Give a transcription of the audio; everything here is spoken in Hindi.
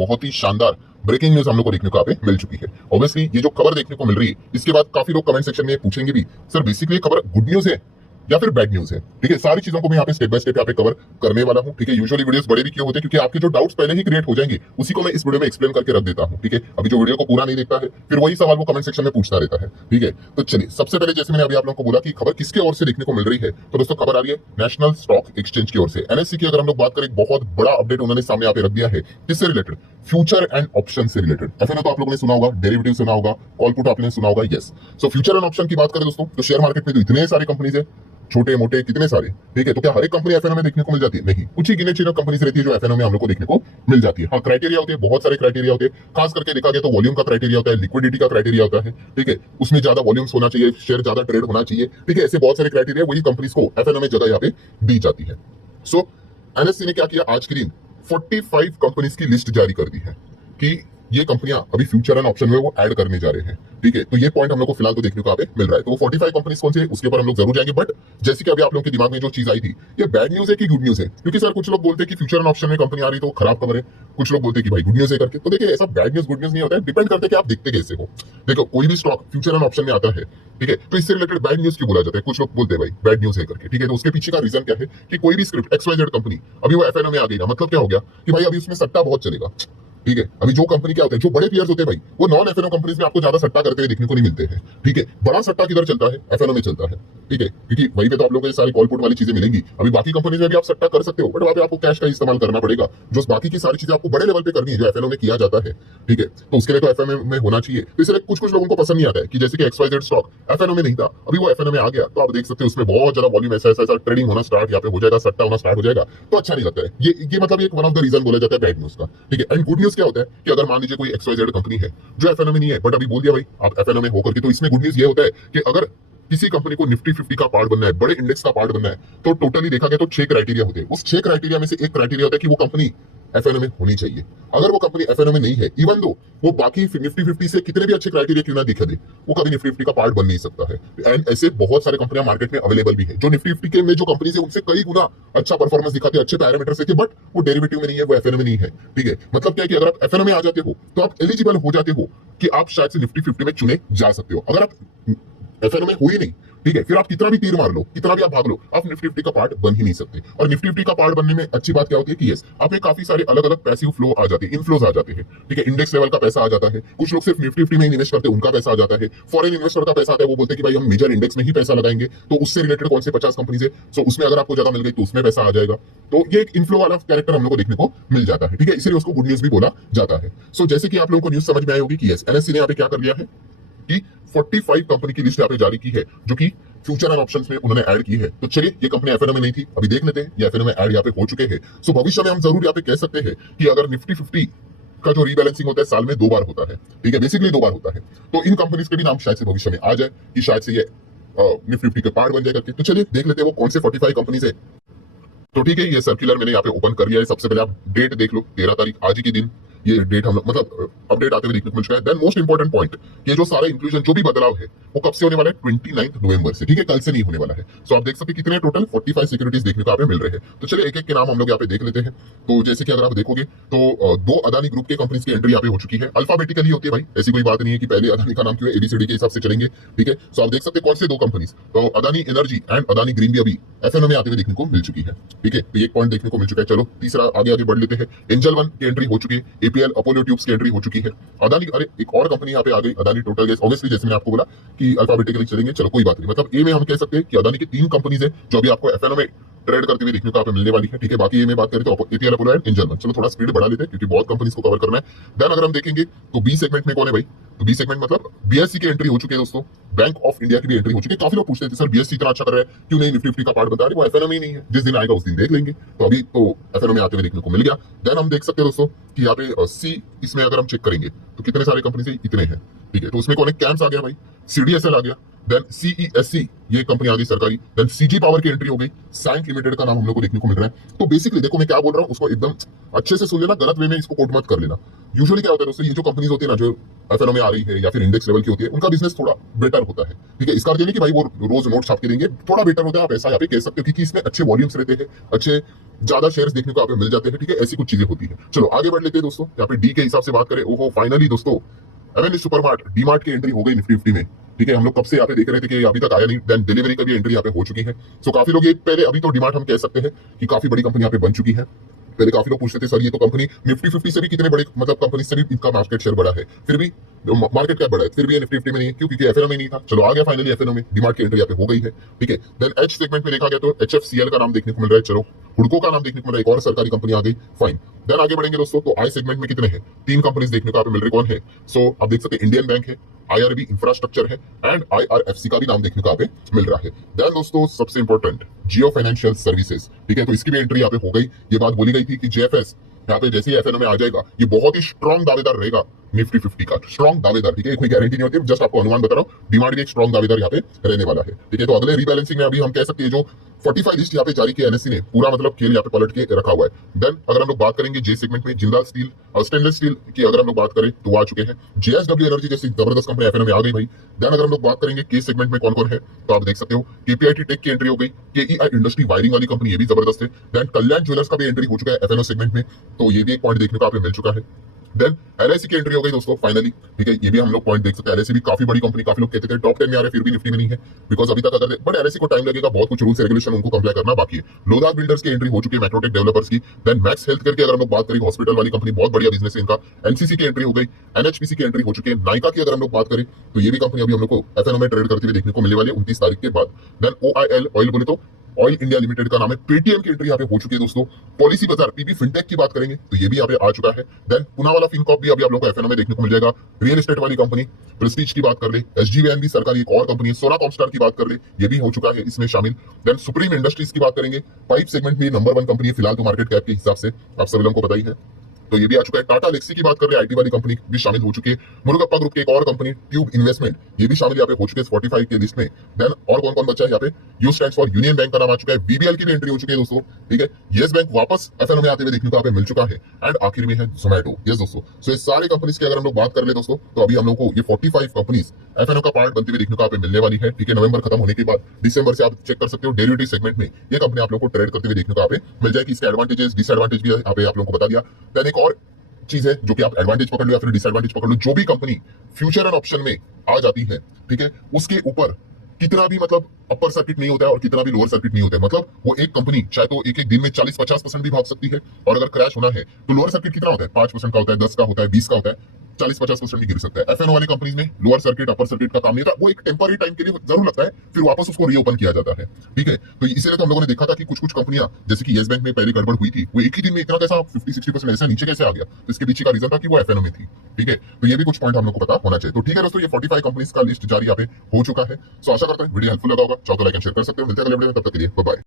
बहुत ही शानदार ब्रेकिंग न्यूज हम लोग को देखने को यहाँ पे मिल चुकी है। ऑब्वियसली ये जो खबर देखने को मिल रही है, इसके बाद काफी लोग कमेंट सेक्शन में पूछेंगे भी, सर बेसिकली ये खबर गुड न्यूज है या फिर बैड न्यूज है। ठीक है, सारी चीजों को मैं यहाँ पे स्टेप बाय स्टेप यहाँ पे कवर करने वाला हूँ। ठीक है, यूजुअली वीडियोस बड़े भी क्यों होते हैं, क्योंकि आपके जो डाउट्स पहले ही क्रिएट हो जाएंगे, उसी को मैं इस वीडियो में एक्सप्लेन करके रख देता हूँ। ठीक है, अभी जो वीडियो को पूरा नहीं देखता है, फिर वही सवाल वो कमेंट सेक्शन में पूछता रहता है। ठीक है, तो चलिए सबसे पहले जैसे मैंने अभी आप लोगों को बोला कि खबर किसके ओर से देखने को मिल रही है, तो दोस्तों खबर आ रही है नेशनल स्टॉक एक्सचेंज की ओर से। एनएससी की अगर हम लोग बात करें, बहुत बड़ा अपडेट उन्होंने सामने यहाँ पे रख दिया है। किससे रिलेटेड? फ्यूचर एंड ऑप्शन से रिलेटेड। एफएनओ तो आप लोगों ने सुना होगा, डेरिवेटिव सुना होगा, कॉल पुट आपने सुना होगा। Yes, so future and option की बात करें दोस्तों, तो शेयर मार्केट में तो इतने सारे कंपनीज है, छोटे मोटे कितने सारे। ठीक है, तो क्या हर एक कंपनी एफएनओ में देखने को मिल जाती है? नहीं, कुछ ही गिने चुने कंपनीज रहती है जो एफएनओ में हम लोग को देखने को मिल जाती है। हाँ, क्राइटेरिया होते हैं, बहुत सारे क्राइटेरिया होते हैं। खास करके देखा गया तो वॉल्यूम का क्राइटेरिया होता है, लिक्विडिटी का क्राइटेरिया होता है। ठीक है, उसमें ज्यादा वॉल्यूम्स होना चाहिए, शेयर ज्यादा ट्रेड होना चाहिए। ठीक है, ऐसे बहुत सारे क्राइटेरिया वही कंपनीज को एफएनओ में जगह यहाँ पे दी जाती है। सो एनएससी ने क्या किया, आज के दिन 45 कंपनीज की लिस्ट जारी कर दी है कि ये कंपनियां अभी फ्यूचर एंड ऑप्शन में वो ऐड करने जा रहे हैं। ठीक है, तो ये पॉइंट हम लोग को फिलहाल तो देखने को यहाँ पे मिल रहा है। तो वो 45 कंपनीज कौन से है उसके ऊपर हम लोग जरूर जाएंगे। बट जैसे कि अभी आप लोगों के दिमाग में जो चीज आई थी, ये बैड न्यूज है कि गुड न्यूज है? क्योंकि सर कुछ लोग बोलते हैं कि फ्यूचर एंड ऑप्शन में कंपनी आ रही तो खराब खबर है, कुछ लोग बोलते हैं कि भाई गुड न्यूज है करके। तो देखिए, ऐसा बैड न्यूज गुड न्यूज नहीं होता है, डिपेंड करता है कि आप देखते कैसे हो। देखो, कोई भी स्टॉक फ्यूचर एंड ऑप्शन में आता है, ठीक है, तो इससे रिलेटेड बैड न्यूज क्यों बोला जाता है? कुछ लोग बोलते हैं भाई बैड न्यूज है करके। ठीक है, तो उसके पीछे का रीजन क्या है कि कोई भी स्क्रिप्ट XYZ कंपनी अभी वो एफएनओ में आ गई ना, मतलब क्या हो गया कि भाई अभी उसमें सट्टा बहुत चलेगा। ठीक है, अभी जो कंपनी क्या होता है, जो बड़े प्लेयर्स होते हैं भाई, वो नॉन एफएनओ कंपनीज में आपको ज्यादा सट्टा करते हुए देखने को नहीं मिलते हैं। ठीक है, बड़ा सट्टा किधर चलता है? एफएनओ में चलता है। ठीक है, क्योंकि वहीं पे तो आप लोगों को ये सारी कॉल पुट वाली चीजें मिलेंगी। अभी बाकी कंपनीज में भी आप सट्टा कर सकते हो, बट वहां पे आपको कैश का इस्तेमाल करना पड़ेगा। जो बाकी की सारी चीजें आपको बड़े लेवल पे करनी है, जो एफएनओ में किया जाता है। ठीक है, तो उसके लिए तो एफएनओ में होना चाहिए। तो इसलिए कुछ कुछ लोगों को पसंद नहीं आता है कि जैसे कि XYZ स्टॉक एफएनओ में नहीं था, अभी वो एफएनओ में आ गया, तो आप देख सकते हो उसमें बहुत ज्यादा वॉल्यूम, ऐसा ऐसा ट्रेडिंग होना स्टार्ट यहाँ पे हो जाएगा, सट्टा होना स्टार्ट हो जाएगा, तो अच्छा नहीं लगता है। ये मतलब एक वन ऑफ द रीजन बोला जाता है बैड न्यूज का। ठीक है, एंड गुड न्यूज क्या होता है कि अगर मान लीजिए कोई XYZ कंपनी है जो एफएनओ में नहीं है, बट अभी बोल दिया भाई आप एफएनओ में होकर के, तो इसमें गुड न्यूज ये होता है कि अगर किसी कंपनी को निफ्टी 50 का पार्ट बनना है, बड़े इंडेक्स का पार्ट बनना है, तो टोटली देखा गया तो 6 क्राइटेरिया होते हैं। उस 6 क्राइटेरिया में से एक क्राइटेरिया होता है कि वो कंपनी एफएनओ में होनी चाहिए। अगर वो कंपनी एफएनओ में नहीं है, इवन दो वो बाकी निफ्टी 50 से कितने भी अच्छे क्राइटेरिया क्यों ना दिखा दे, वो कभी निफ्टी 50 का पार्ट बन नहीं सकता है। एंड ऐसे बहुत सारे कंपनियां मार्केट में अवेलेबल भी है जो निफ्टी 50 के में जो कंपनी है उनसे कई गुना अच्छा परफॉर्मेंस दिखाते हैं, अच्छे पैरामीटर से, बट वो डेरिवेटिव में नहीं है, वो एफएनओ में नहीं है। ठीक है, मतलब क्या है कि अगर आप एफएनओ में आ जाते हो तो आप एलिजिबल हो जाते हो कि आप शायद से निफ्टी 50 में चुने जा सकते हो। अगर आप एफएनओ में हो ही नहीं, ठीक है, फिर आप कितना भी तीर मार लो, कितना भी आप भाग लो, आप निफ्टी 50 का पार्ट बन ही नहीं सकते। और निफ्टी 50 का पार्ट बनने में अच्छी बात क्या होती है कि यस, आप में काफी सारे अलग अलग पैसिव फ्लो आ जाते हैं, इनफ्लोज आ जाते हैं। ठीक है, इंडेक्स लेवल का पैसा आ जाता है, कुछ लोग सिर्फ निफ्टी 50 में इन्वेस्ट करते हैं, उनका पैसा आ जाता है। फॉरेन इन्वेस्टर का पैसा आता है, वो बोलते हैं कि भाई हम मेजर इंडेक्स में ही पैसा लगाएंगे, तो उससे रिलेटेड कौन से 50 कंपनीज है, सो उसमें अगर आपको जगह मिल गई तो उसमें पैसा आ जाएगा। तो ये एक इनफ्लो वाला कैरेक्टर हम लोग को देखने को मिल जाता है। ठीक है, इसलिए उसको गुड न्यूज भी बोला जाता है। सो जैसे कि आप लोगों को न्यूज समझ में आई होगी कि यस, एनएससी ने यहाँ पे क्या कर लिया है कि 45 कंपनी की लिस्ट यहाँ पे जारी की है जो कि फ्यूचर एंड ऑप्शंस में उन्होंने ऐड की है। तो चलिए, ये कंपनी एफएनओ में नहीं थी, अभी देख लेते हैं ये एफएनओ में ऐड यहाँ पे हो चुके हैं। सो भविष्य में हम जरूर यहाँ पे कह सकते हैं कि अगर निफ्टी 50 का जो रीबैलेंसिंग होता है साल में 2 बार होता है, ठीक है, बेसिकली 2 बार होता है, तो इन कंपनीज के भी नाम शायद से भविष्य में आ जाए कि शायद से ये निफ्टी 50 के पार्ट बन जाए करके। तो चलिए देख लेते हैं वो कौन से 45 कंपनीज है। तो ठीक है, ये सर्कुलर मैंने यहाँ पे ओपन कर लिया है। सबसे पहले आप डेट देख लो, 13 तारीख, आज ही के दिन ये डेट हम मतलब अपडेट आते हुए देखने को मिल चुका है। देन मोस्ट इंपॉर्टेंट पॉइंट, ये जो सारा इंक्लूजन जो भी बदलाव है वो कब से होने वाला है? 29 नवंबर से। ठीक है, कल से नहीं होने वाला है। सो आप देख सकते हैं कितने टोटल 45 सिक्योरिटीज देखने को आप मिल रहे हैं। तो चलिए एक एक के नाम हम लोग यहाँ पे देख लेते हैं। तो जैसे कि अगर आप देखोगे तो 2 अदानी ग्रुप के कंपनीज की एंट्री यहाँ पे हो चुकी है। अल्फाबेटिकली होती है भाई, ऐसी कोई बात नहीं है कि पहले अदानी का नाम क्यों है, ABCD के हिसाब से चलेंगे। ठीक है, सो आप देख सकते हैं कौन से 2 कंपनीज, तो Adani energy and Adani green भी अभी एफएनओ में आते हुए देखने को मिल चुकी है। ठीक है, तो एक पॉइंट देखने को मिल चुका है। चलो तीसरा आगे बढ़ लेते हैं। एंजल वन की एंट्री हो चुकी है, APL अपोलो ट्यूब्स की एंट्री हो चुकी है। अदानी, अरे एक और कंपनी यहाँ पे आ गई, अदानी टोटल गैस। ऑब्वियसली जैसे मैंने आपको बोला कि अल्फाबेटिकली चलेंगे, चलो कोई बात नहीं। मतलब ए में हम कह सकते हैं कि अदानी की 3 कंपनीज है जो अभी आपको एफएनओ में ट्रेड करते हुए देखने को आपको मिलने वाली है। ठीक है, बाकी ये में बात करें तो APL Apollo and angel one. चलो थोड़ा स्पीड बढ़ा लेते हैं क्योंकि बहुत कंपनीज को कवर करना है। देन अगर हम देखेंगे तो बी सेगमेंट में कौन है भाई, तो बी सेगमेंट मतलब BSE की एंट्री हो चुकी है दोस्तों, बैंक ऑफ इंडिया की भी एंट्री हो चुकी है। काफी लोग पूछते थे सर BSE इतना अच्छा कर रहा है, क्यों नहीं निफ्टी 50 का पार्ट बता रहे? वो एफएनओ में ही नहीं है, जिस दिन आएगा उस दिन देख लेंगे। तो अभी तो एफएनओ में आते हुए देखने को मिल गया। देन हम देख सकते हैं दोस्तों कि यहाँ पे सी, इसमें अगर हम चेक करेंगे तो कितने सारे कंपनी से इतने हैं। ठीक है, तो उसमें कौन है? कैम्स आ गया भाई, CDSL आ गया, देन CESC ये कंपनी आ गई सरकारी, देन CG पावर की एंट्री हो गई, सैंक लिमिटेड का नाम हम लोग को देखने को मिल रहा है। तो बेसिकली देखो मैं क्या बोल रहा हूँ उसको एकदम अच्छे से सुन लेना, गलत वे में इसको कोट मत कर लेना। यूजुअली क्या होता है दोस्तों, ये जो कंपनीज होती है ना जो एफएनओ में आ रही है या फिर इंडेक्स लेवल की होती है, उनका बिजनेस थोड़ा बेटर होता है। ठीक है, इसका अर्थ ये नहीं कि भाई वो रोज नोट छाप के देंगे, थोड़ा बेटर होता है, आप ऐसा यहाँ पे कह सकते हो, क्योंकि इसमें अच्छे वॉल्यूम्स रहते हैं, अच्छे ज्यादा शेयर्स देखने को आप मिल जाते हैं। ठीक है, ऐसी कुछ चीजें होती है। चलो आगे बढ़ लेते हैं दोस्तों, यहाँ पे डी के हिसाब से बात करें, ओहो फाइनली दोस्तों एवेन्यू सुपरमार्ट डी मार्ट की एंट्री हो गई निफ्टी 50 में। ठीक है, हम लोग कब से यहाँ पे देख रहे थे कि अभी तक आया नहीं, देन डिलीवरी का भी एंट्री यहाँ पे हो चुकी है। सो काफी लोग ये पहले, अभी तो डीमार्ट हम कह सकते हैं कि काफी बड़ी कंपनी यहाँ पे बन चुकी है। पहले काफी लोग पूछते थे सर ये तो कंपनी निफ्टी 50 से भी कितने बड़े, मतलब कंपनी से भी इनका मार्केट शेयर बड़ा है, फिर भी मार्केट कैप बड़ा है, फिर भी ये निफ्टी 50 में नहीं है, क्यों? क्योंकि एफएनओ में नहीं था। चलो आ गया फाइनली एफएनओ में, डीमार्ट की एंट्री यहाँ पे हो गई है। ठीक है, देन एच सेगमेंट में देखा गया तो एचएफसीएल का नाम देखने को मिल रहा है, चलो हुडको का नाम देखने को मिल रहा है, एक और सरकारी कंपनी आ गई, फाइन। देन आगे बढ़ेंगे दोस्तों, तो आई सेगमेंट में कितने हैं? 3 कंपनीज देखने को यहाँ पे मिल रही, कौन है? सो आप देख सकते हैं इंडियन बैंक है, आईआरबी इंफ्रास्ट्रक्चर है एंड आईआरएफसी का भी नाम देखने को यहाँ पे मिल रहा है। देन दोस्तों सबसे इंपॉर्टेंट जियो फाइनेंशियल सर्विसेज, ठीक है, तो इसकी भी एंट्री यहाँ पे हो गई। ये बात बोली गई थी कि जेएफएस यहाँ पे जैसे ही एफएनओ में आ जाएगा, ये बहुत ही स्ट्रॉन्ग दावेदार रहेगा निफ्टी 50 का, स्ट्रॉन्ग दावेदार। ठीक है, कोई गारंटी नहीं होती, जस्ट आपको अनुमान बता रहा हूँ, डीमार्ट भी एक स्ट्रॉन्ग दावेदार यहाँ पे रहने वाला है। ठीक है, तो अगले रीबैलेंसिंग में अभी हम कह सकते हैं जो 45 लिस्ट यहाँ पे जारी की एनएससी ने, पूरा मतलब खेल यहाँ पे पलट के रखा हुआ है। देन अगर हम लोग बात करेंगे जे सेगमेंट में, जिंदाल स्टील और स्टेनलेस स्टील की अगर हम लोग बात करें तो आ चुके हैं। जेएसडब्ल्यू एनर्जी जैसी जबरदस्त कंपनी एफएनओ में आ गई भाई। देन अगर हम लोग बात करेंगे के सेगमेंट में कौन कौन है, तो आप देख सकते हो केपीआईटी टेक की एंट्री हो गई, केईआई इंडस्ट्री वायरिंग वाली कंपनी, ये भी जबरदस्त है। देन कल्याण ज्वेलर्स का भी एंट्री हो चुका है एफएनओ सेगमेंट में, तो ये भी एक पॉइंट देखने को आप मिल चुका है। देन एलआईसी की एंट्री हो गई दोस्तों फाइनली। ठीक है, ये भी हम लोग पॉइंट देख सकते हैं, एलआईसी भी काफी बड़ी कंपनी, काफी लोग कहते थे टॉप 10 में आ रहे, फिर भी निफ्टी में नहीं है, बिकॉज अभी तक अगर, बट एलआईसी को टाइम लगेगा, बहुत कुछ रूल्स रेगुलेशन उनको कंप्लाई करना बाकी है। लोदास बिल्डर्स की एंट्री हो चुकी है, मेट्रोटेक डेवलपर्स की। देन मैक्स हेल्थ केयर की अगर हम लोग बात करें, हॉस्पिटल वाली कंपनी, बहुत बढ़िया बिजनेस है इनका। एनसीसी की एंट्री हो गई, एनएचपीसी की एंट्री हो चुकी है। नाइका की अगर हम लोग बात करें तो ये भी कंपनी अभी हम लोग को एफएनओ में ट्रेड करते हुए देखने को मिलने वाली है 29 तारीख के बाद। देन ओआईएल ऑयल बोले तो ऑयल इंडिया लिमिटेड का नाम है, पेटीएम की एंट्री यहाँ पे हो चुकी है दोस्तों। पॉलिसी बाजार पीबी फिनटेक की बात करेंगे तो ये भी यहाँ पे आ चुका है। देन पुना वाला फिनकॉप भी अभी आप लोगों को एफएनओ में देखने को मिल जाएगा। रियल एस्टेट वाली कंपनी प्रेस्टीज की बात कर ले, एसजीवीएन भी सरकारी एक और कंपनी है, सोना कॉमस्टार की बात कर ले, ये भी हो चुका है इसमें शामिल। देन सुप्रीम इंडस्ट्रीज की बात करेंगे, पाइप सेगमेंट में नंबर 1 कंपनी है फिलहाल तो मार्केट कैप के हिसाब से, आप सभी लोगों को पता ही है, तो ये भी आ चुका है। टाटा लेक्सी की बात कर रहे हैं, आईटी वाली कंपनी भी शामिल हो चुकी है। मुरुगप्पा ग्रुप की एक और कंपनी ट्यूब इन्वेस्टमेंट, ये भी शामिल यहाँ पे हो चुके हैं 45 के लिस्ट में। देन और कौन कौन बचा है यहाँ पे, you stands for union bank का नाम आ चुका है, बीबीएल की भी एंट्री हो चुकी है दोस्तों। ठीक है, येस बैंक वापस एफएनओ में आते हुए देखने को यहाँ पे मिल चुका है। एंड आखिर में है जोमेटो। यस दोस्तों, सो ये सारे कंपनीज की अगर हम लोग बात कर ले दोस्तों, तो अभी हम लोग को ये 45 कंपनीज एफएनओ का पार्ट बनते हुए देखने को यहाँ पे मिलने वाली है। ठीक है, नवंबर खत्म होने के बाद दिसंबर से आप चेक कर सकते हो, डेरिवेटिव सेगमेंट में ये कंपनी आप लोग को ट्रेड करते हुए देखने को यहाँ पे मिल जाएगी। इसके एडवांटेजेस डिसएडवांटेज भी यहाँ पे आप लोगों को बता दिया। देन एक और चीज है जो कि आप एडवांटेज पकड़ लो या फिर डिसएडवांटेज पकड़ लो, जो भी कंपनी फ्यूचर एंड ऑप्शन में आ जाती है, ठीक है, उसके ऊपर कितना भी मतलब अपर सर्किट नहीं होता है और कितना भी लोअर सर्किट नहीं होता है। मतलब वो एक कंपनी चाहे तो एक एक दिन में 40-50% भी भाग सकती है, और अगर क्रैश होना है तो लोअर सर्किट कितना होता है, 5% का होता है, 10 का होता है, 20 का होता है, 40-50% भी गिर सकता है। एफएनओ वाली कंपनीज में लोअर सर्किट अपर सर्किट का काम नहीं था, वो एक टेम्पररी टाइम के लिए जरूर लगता है, फिर वापस उसको रीओपन किया जाता है। ठीक है, तो इसीलिए तो हम लोगों ने देखा था कि कुछ कुछ कंपनियां जैसे कि येस बैंक में पहले गड़बड़ हुई थी, वो एक ही दिन में इतना कैसा 50-60% ऐसा नीचे कैसे आ गया, तो इसके पीछे का रीजन था कि वो एफएनओ में थी। ठीक है, तो ये भी कुछ पॉइंट हम लोग को पता होना चाहिए। तो ठीक है दोस्तों, ये 45 कंपनीज का लिस्ट जारी यहाँ पे हो चुका है। सो आशा करता हूँ वीडियो हेल्पफुल लगा होगा, चाहो तो लाइक एंड शेयर कर सकते हो। मिलते हैं अगले वीडियो में, तब तक के लिए बाय बाय।